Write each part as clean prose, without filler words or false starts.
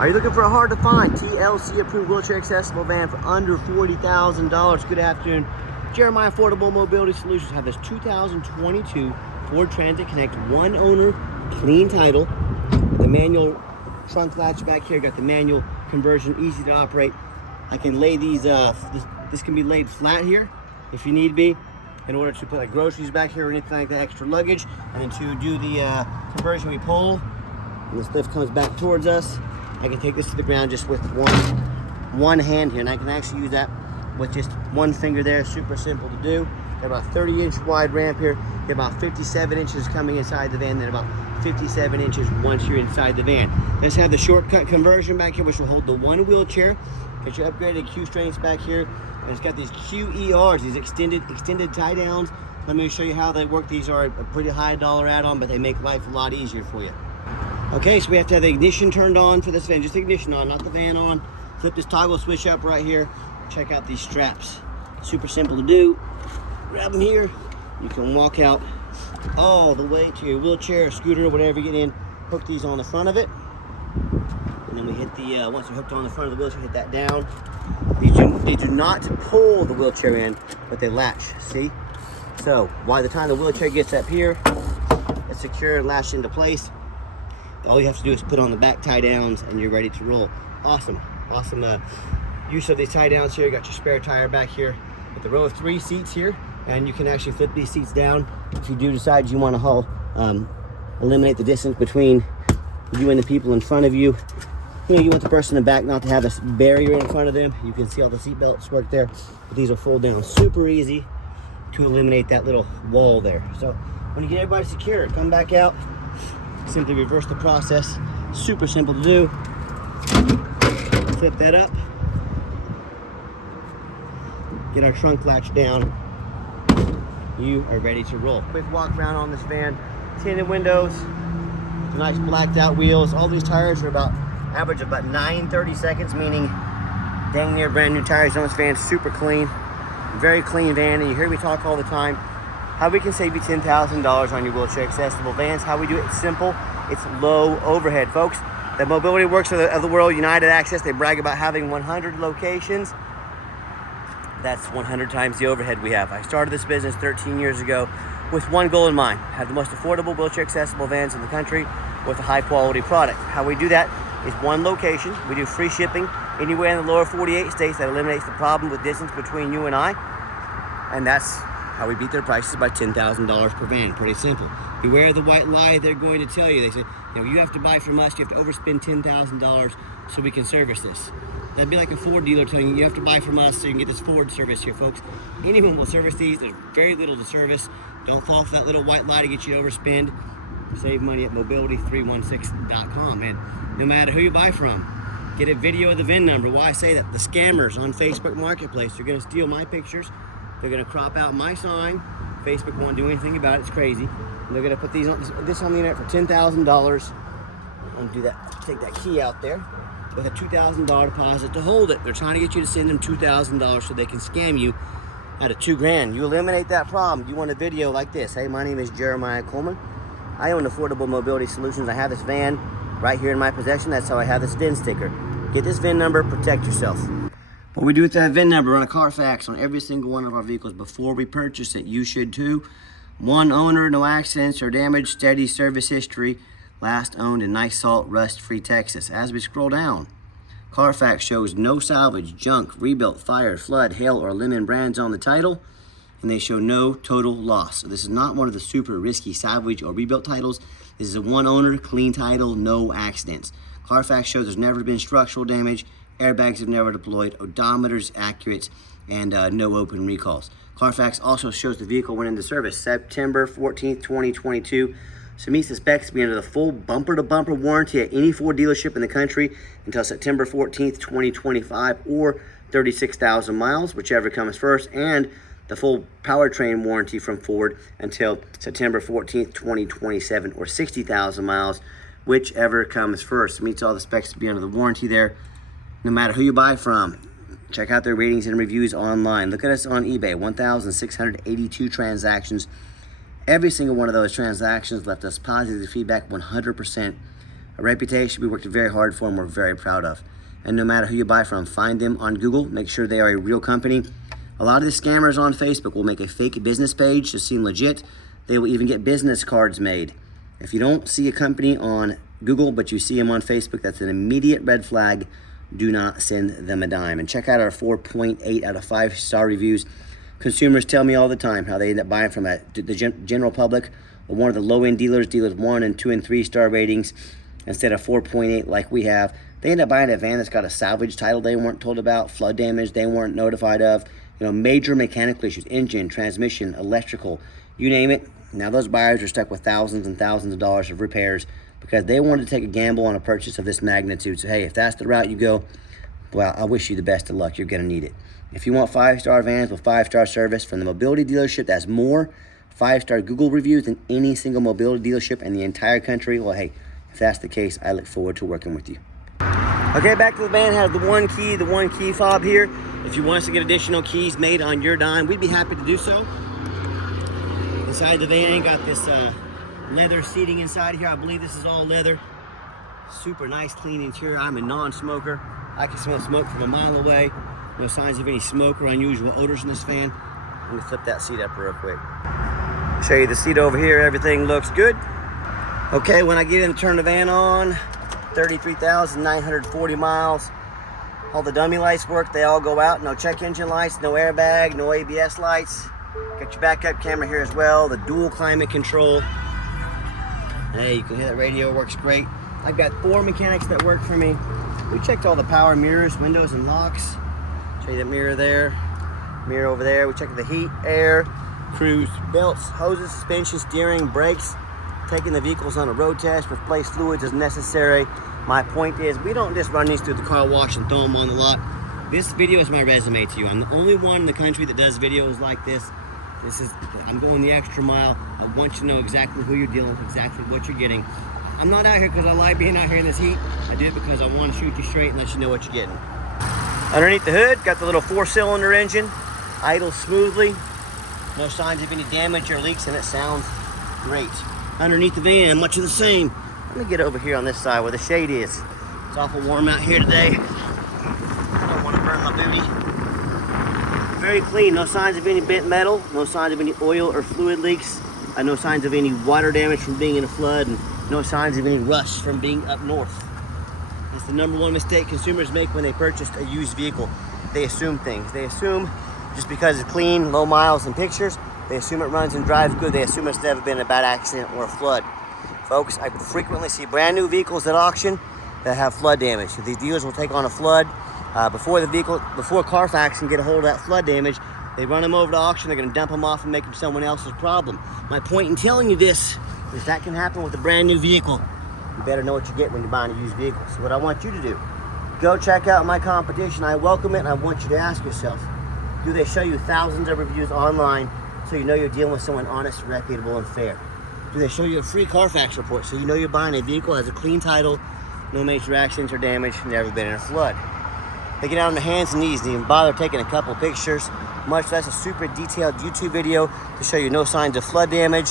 Are you looking for a hard to find TLC approved wheelchair accessible van for under $40,000? Good afternoon. Jeremiah Affordable Mobility Solutions have this 2022 Ford Transit Connect, one owner, clean title. The manual trunk latch back here, got the manual conversion, easy to operate. I can lay these, this can be laid flat here if you need be, in order to put like groceries back here or anything like that, extra luggage. And then to do the conversion, we pull, and this lift comes back towards us. I can take this to the ground just with one hand here, and I can actually use that with just one finger there. Super simple to do. Got about 30-inch wide ramp here. Get about 57 inches coming inside the van, then about 57 inches once you're inside the van. Let's have the shortcut conversion back here, which will hold the one wheelchair. Get your upgraded Q strengths back here, and it's got these QERs, these extended tie downs. Let me show you how they work. These are a pretty high dollar add-on, but they make life a lot easier for you. Okay, so we have to have the ignition turned on for this van, just the ignition on, not the van on. Flip this toggle switch up right here. Check out these straps. Super simple to do. Grab them here. You can walk out all the way to your wheelchair or scooter or whatever you get in. Hook these on the front of it. And then we hit the, once you're hooked on the front of the wheelchair, hit that down. They do not pull the wheelchair in, but they latch, see? So, by the time the wheelchair gets up here, it's secure and latched into place. All you have to do is put on the back tie downs and you're ready to roll. Awesome use of these tie downs here. You got your spare tire back here with the row of 3 seats here, and you can actually flip these seats down if you do decide you want to eliminate the distance between you and the people in front of you. You know, you want the person in the back not to have a barrier in front of them. You can see all the seat belts work there, but these will fold down super easy to eliminate that little wall there. So when you get everybody secure, come back out. Simply reverse the process. Super simple to do. Flip that up. Get our trunk latch down. You are ready to roll. Quick walk around on this van. Tinted windows, nice blacked out wheels. All these tires are about average of about 930 seconds, meaning dang near brand new tires on this van. Super clean, very clean van. And you hear me talk all the time how we can save you $10,000 on your wheelchair accessible vans. How we do it, it's simple. It's low overhead, folks. The Mobility Works of the world, United Access, they brag about having 100 locations. That's 100 times the overhead we have. I started this business 13 years ago with one goal in mind: have the most affordable wheelchair accessible vans in the country with a high quality product. How we do that is one location. We do free shipping anywhere in the lower 48 states. That eliminates the problem with distance between you and I. And that's how we beat their prices by $10,000 per van. Pretty simple. Beware of the white lie they're going to tell you. They say, you know, you have to buy from us, you have to overspend $10,000 so we can service this. That'd be like a Ford dealer telling you, you have to buy from us so you can get this Ford service here, folks. Anyone will service these. There's very little to service. Don't fall for that little white lie to get you to overspend. Save money at mobility316.com. And no matter who you buy from, get a video of the VIN number. Why I say that? The scammers on Facebook Marketplace, they're gonna steal my pictures. They're gonna crop out my sign. Facebook won't do anything about it. It's crazy. And they're gonna put this on the internet for $10,000. I'm gonna do that. Take that key out there with a $2,000 deposit to hold it. They're trying to get you to send them $2,000 so they can scam you out of $2 grand. You eliminate that problem. You want a video like this? Hey, my name is Jeremiah Coleman. I own Affordable Mobility Solutions. I have this van right here in my possession. That's how I have this VIN sticker. Get this VIN number, protect yourself. What we do with that VIN number, run a Carfax on every single one of our vehicles before we purchase it. You should too. One owner, no accidents or damage, steady service history, last owned in nice salt, rust-free Texas. As we scroll down, Carfax shows no salvage, junk, rebuilt, fire, flood, hail, or lemon brands on the title, and they show no total loss. So this is not one of the super risky salvage or rebuilt titles. This is a one owner, clean title, no accidents. Carfax shows there's never been structural damage, airbags have never deployed, odometer's accurate, and no open recalls. Carfax also shows the vehicle went into service September 14th, 2022. So meets the specs to be under the full bumper-to-bumper warranty at any Ford dealership in the country until September 14th, 2025, or 36,000 miles, whichever comes first, and the full powertrain warranty from Ford until September 14th, 2027, or 60,000 miles, whichever comes first. It meets all the specs to be under the warranty there, no matter who you buy from. Check out their ratings and reviews online. Look at us on eBay, 1,682 transactions. Every single one of those transactions left us positive feedback, 100% a reputation we worked very hard for and we're very proud of. And no matter who you buy from, find them on Google, make sure they are a real company. A lot of the scammers on Facebook will make a fake business page to seem legit. They will even get business cards made. If you don't see a company on Google, but you see them on Facebook, that's an immediate red flag. Do not send them a dime. And check out our 4.8 out of 5-star reviews. Consumers tell me all the time how they end up buying from the general public or one of the low-end dealers, 1 and 2 and 3 star ratings, instead of 4.8 like we have. They end up buying a van that's got a salvage title they weren't told about, flood damage they weren't notified of, major mechanical issues, engine, transmission, electrical, you name it. Now those buyers are stuck with thousands and thousands of dollars of repairs because they wanted to take a gamble on a purchase of this magnitude. So hey, if that's the route you go, well, I wish you the best of luck. You're gonna need it. If you want 5-star vans with 5-star service from the mobility dealership that's more 5-star Google reviews than any single mobility dealership in the entire country, well, hey, if that's the case, I look forward to working with you. Okay, back to the van. Has the one key fob here. If you want us to get additional keys made on your dime, we'd be happy to do so. Inside the van, got this leather seating inside here. I believe this is all leather. Super nice, clean interior. I'm a non-smoker. I can smell smoke from a mile away. No signs of any smoke or unusual odors in this van. Let me flip that seat up real quick. Show you the seat over here. Everything looks good. Okay, when I get in and turn the van on, 33,940 miles. All the dummy lights work. They all go out. No check engine lights, no airbag, no ABS lights. Got your backup camera here as well. The dual climate control. Hey, you can hear that radio works great. I've got 4 mechanics that work for me. We checked all the power mirrors, windows, and locks. Show you that mirror there, mirror over there. We checked the heat, air, cruise, belts, hoses, suspension, steering, brakes. Taking the vehicles on a road test, replace fluids as necessary. My point is, we don't just run these through the car wash and throw them on the lot. This video is my resume to you. I'm the only one in the country that does videos like this. I'm going the extra mile. I want you to know exactly who you're dealing with, exactly what you're getting. I'm not out here because I like being out here in this heat. I do it because I want to shoot you straight and let you know what you're getting. Underneath the hood, got the little 4-cylinder engine. Idles smoothly. No signs of any damage or leaks, and it sounds great. Underneath the van, much of the same. Let me get over here on this side where the shade is. It's awful warm out here today. Don't want to burn my booty. Very clean, no signs of any bent metal, no signs of any oil or fluid leaks, no signs of any water damage from being in a flood, and no signs of any rust from being up north. It's the #1 mistake consumers make when they purchase a used vehicle. They assume things. They assume just because it's clean, low miles and pictures, they assume it runs and drives good. They assume it's never been a bad accident or a flood. Folks, I frequently see brand new vehicles at auction that have flood damage. So these dealers will take on a flood before Carfax can get a hold of that flood damage. They run them over to auction. They're going to dump them off and make them someone else's problem. My point in telling you this is that can happen with a brand new vehicle. You better know what you get when you're buying a used vehicle. So what I want you to do, go check out my competition. I welcome it, and I want you to ask yourself, do they show you thousands of reviews online so you know you're dealing with someone honest, reputable, and fair? Do they show you a free Carfax report so you know you're buying a vehicle that has a clean title, no major accidents or damage, never been in a flood? They get out on their hands and knees and even bother taking a couple pictures, much less a super detailed YouTube video to show you no signs of flood damage,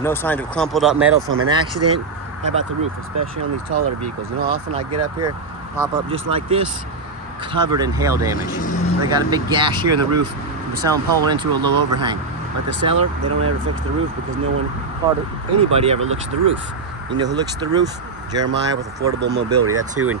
no signs of crumpled up metal from an accident. How about the roof, especially on these taller vehicles? You know, often I get up here, pop up just like this, covered in hail damage. They got a big gash here in the roof from someone pulling into a low overhang. But the seller, they don't ever fix the roof because hardly anybody ever looks at the roof. You know who looks at the roof? Jeremiah with Affordable Mobility. That's who, and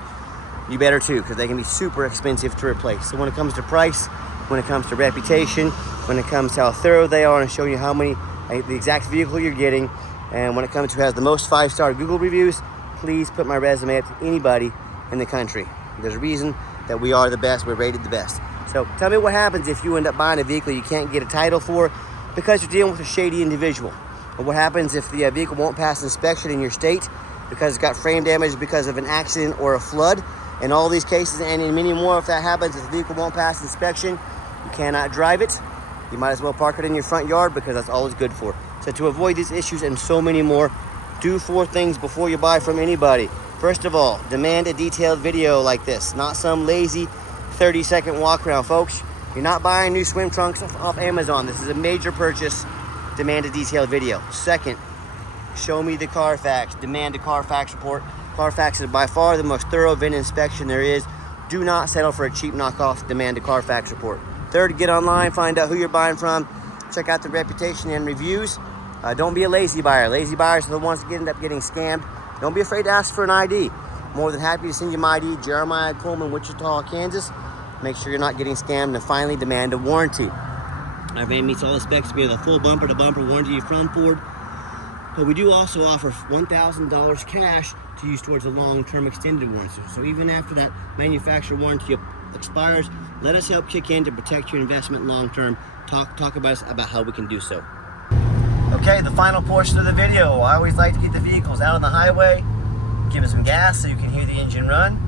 you better too, because they can be super expensive to replace. So when it comes to price, when it comes to reputation, when it comes to how thorough they are and showing you the exact vehicle you're getting, and when it comes to who has the most 5-star Google reviews, please put my resume up to anybody in the country. There's a reason that we are the best, we're rated the best. So tell me what happens if you end up buying a vehicle you can't get a title for because you're dealing with a shady individual. Or what happens if the vehicle won't pass inspection in your state because it's got frame damage because of an accident or a flood. In all these cases, and in many more, if that happens, if the vehicle won't pass inspection, you cannot drive it. You might as well park it in your front yard because that's all it's good for. So to avoid these issues and so many more, do 4 things before you buy from anybody. First of all, demand a detailed video like this, not some lazy 30-second walk around, folks. You're not buying new swim trunks off Amazon. This is a major purchase. Demand a detailed video. Second, show me the Carfax. Demand a Carfax report Carfax is by far the most thorough VIN inspection there is. Do not settle for a cheap knockoff. Demand a Carfax report. Third, get online, find out who you're buying from, check out the reputation and reviews. Don't be a lazy buyer. Lazy buyers are the ones that end up getting scammed. Don't be afraid to ask for an ID. More than happy to send you my ID, Jeremiah Coleman, Wichita, Kansas. Make sure you're not getting scammed, and finally demand a warranty. Our van meets all the specs to be the full bumper-to-bumper warranty from Ford. But we do also offer $1,000 cash to use towards a long-term extended warranty. So even after that manufacturer warranty expires, let us help kick in to protect your investment long-term. Talk about how we can do so. Okay, the final portion of the video. I always like to get the vehicles out on the highway, give them some gas so you can hear the engine run,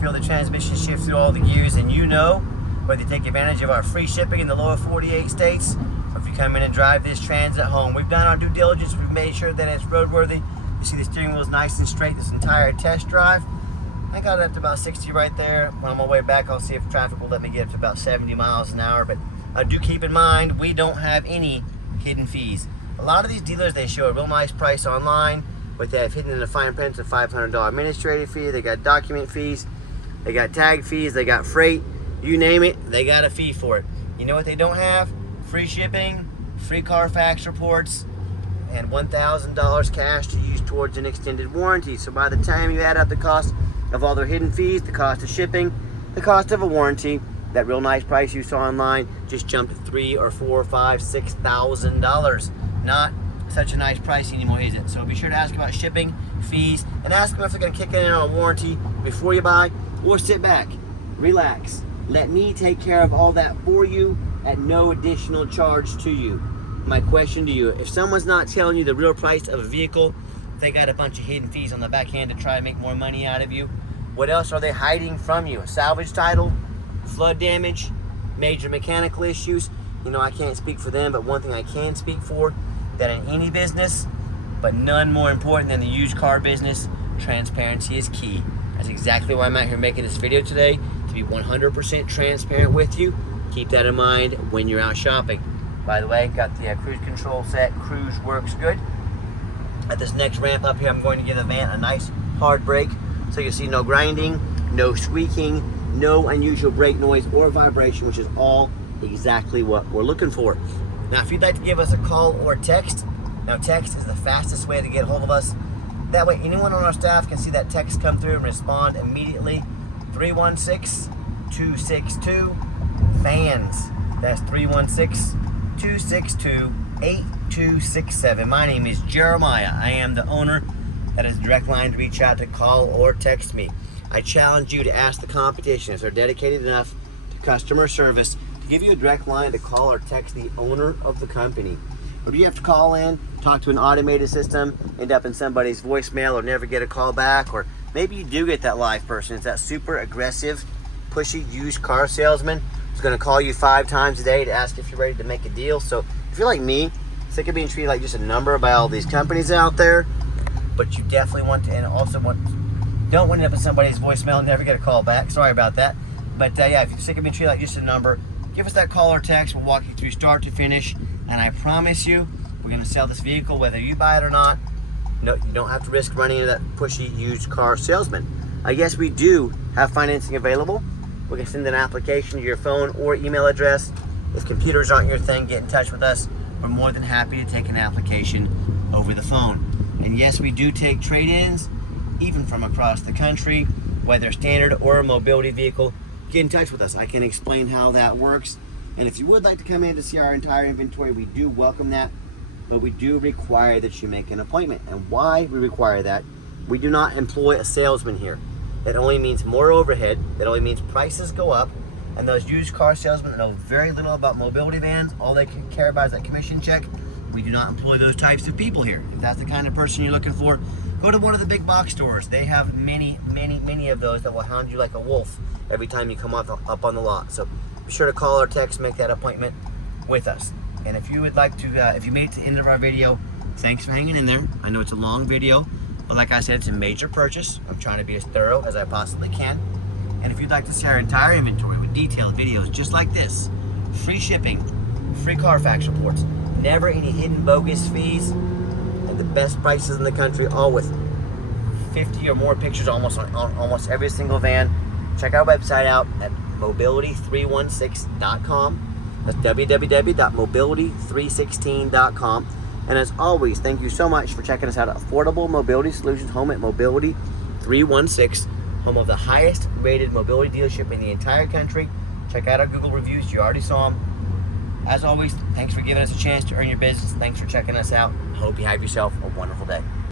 feel the transmission shift through all the gears, and you know whether you take advantage of our free shipping in the lower 48 states, or if you come in and drive this Transit home. We've done our due diligence. We've made sure that it's roadworthy. You see the steering wheel is nice and straight this entire test drive. I got it up to about 60 right there. When on my way back, I'll see if traffic will let me get up to about 70 miles an hour. But do keep in mind, we don't have any hidden fees. A lot of these dealers, they show a real nice price online, but they have hidden in the fine print a $500 administrative fee. They got document fees, they got tag fees, they got freight. You name it, they got a fee for it. You know what they don't have? Free shipping, free Carfax reports, and $1,000 cash to use towards an extended warranty. So by the time you add up the cost of all their hidden fees, the cost of shipping, the cost of a warranty, that real nice price you saw online just jumped to $3,000 or $4,000 or $5,000, $6,000. Not such a nice price anymore, is it? So be sure to ask about shipping, fees, and ask them if they're going to kick in on a warranty before you buy, or sit back, relax. Let me take care of all that for you at no additional charge to you. My question to you, if someone's not telling you the real price of a vehicle, they got a bunch of hidden fees on the back end to try and make more money out of you, what else are they hiding from you? A salvage title, flood damage, major mechanical issues? You know, I can't speak for them, but one thing I can speak for, that in any business, but none more important than the used car business, transparency is key. That's exactly why I'm out here making this video today, to be 100% transparent with you. Keep that in mind when you're out shopping. By the way, got the cruise control set. Cruise works good. At this next ramp up here, I'm going to give the van a nice hard brake, so you'll see no grinding, no squeaking, no unusual brake noise or vibration, which is all exactly what we're looking for. Now, if you'd like to give us a call or text, now text is the fastest way to get a hold of us. That way, anyone on our staff can see that text come through and respond immediately. 316-262-FANS. That's 316-262-8267. My name is Jeremiah. I am the owner. That is a direct line to reach out to, call or text me. I challenge you to ask the competition if they're dedicated enough to customer service to give you a direct line to call or text the owner of the company. Or do you have to call in, talk to an automated system, end up in somebody's voicemail, or never get a call back? Or maybe you do get that live person. It's that super aggressive, pushy used car salesman who's going to call you 5 times a day to ask if you're ready to make a deal. So if you're like me, sick of being treated like just a number by all these companies out there, but you definitely want to, and also don't want to end up in somebody's voicemail and never get a call back. Sorry about that. But yeah, if you're sick of being treated like just a number, give us that call or text. We'll walk you through start to finish. And I promise you, we're going to sell this vehicle whether you buy it or not. No, you don't have to risk running into that pushy used car salesman. Yes, we do have financing available. We can send an application to your phone or email address. If computers aren't your thing, get in touch with us. We're more than happy to take an application over the phone. And yes, we do take trade-ins, even from across the country, whether standard or a mobility vehicle. Get in touch with us. I can explain how that works. And if you would like to come in to see our entire inventory, we do welcome that, but we do require that you make an appointment. And why we require that? We do not employ a salesman here. That only means more overhead. That only means prices go up. And those used car salesmen know very little about mobility vans. All they care about is that commission check. We do not employ those types of people here. If that's the kind of person you're looking for, go to one of the big box stores. They have many of those that will hound you like a wolf every time you come up on the lot. So be sure to call or text, make that appointment with us. And if you would like to, if you made it to the end of our video, thanks for hanging in there. I know it's a long video, but like I said, it's a major purchase. I'm trying to be as thorough as I possibly can. And if you'd like to see our entire inventory with detailed videos just like this, free shipping, free Carfax reports, never any hidden bogus fees, and the best prices in the country, all with 50 or more pictures almost on almost every single van. Check our website out at mobility316.com. That's www.mobility316.com. And as always, thank you so much for checking us out at Affordable Mobility Solutions, home at Mobility 316, home of the highest rated mobility dealership in the entire country. Check out our Google reviews. You already saw them. As always, thanks for giving us a chance to earn your business. Thanks for checking us out. Hope you have yourself a wonderful day.